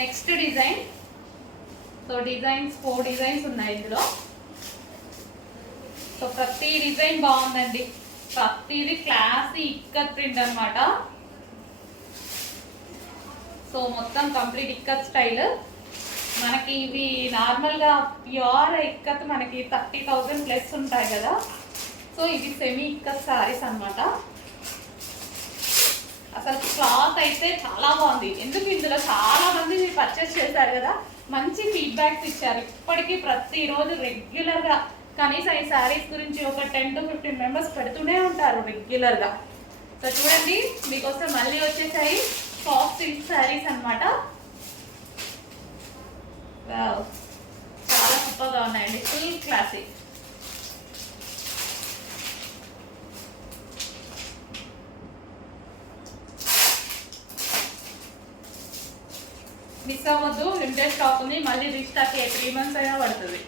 Next design. So designs 4 designs ఉన్నాయి ఇందులో. So ప్రతి డిజైన్ బాగుందండి, ప్రతిది క్లాసీ ఇక్కత్ ప్రింట్ అనమాట. సో మొత్తం కంప్లీట్ ఇక్కత్ స్టైల్. మనకి ఇవి నార్మల్గా ప్యూర్ ఇక్కత్ మనకి 30,000 ప్లస్ ఉంటాయి కదా. సో ఇవి సెమీ ఇక్కత్ సారీస్ అనమాట. అసలు క్లాత్ అయితే చాలా బాగుంది. ఎందుకు ఇందులో చాలా మంది పర్చేస్ చేశారు కదా, మంచి ఫీడ్బ్యాక్స్ ఇచ్చారు. ఇప్పటికీ ప్రతిరోజు రెగ్యులర్గా కనీసం ఈ శారీస్ గురించి ఒక 10 to 15 మెంబర్స్ పెడుతూనే ఉంటారు రెగ్యులర్గా. సో చూడండి, మీకోసం మళ్ళీ వచ్చేసాయి సాఫ్ట్ సిల్క్ శారీస్ అనమాట. చాలా సూపర్గా ఉన్నాయండి, ఫుల్ క్లాసిక్. మిస్ అవ్వద్దు, లిమిటెడ్ స్టాక్ ఉంది, మళ్ళీ రీస్టాక్ 3 months అయినా పడుతుంది.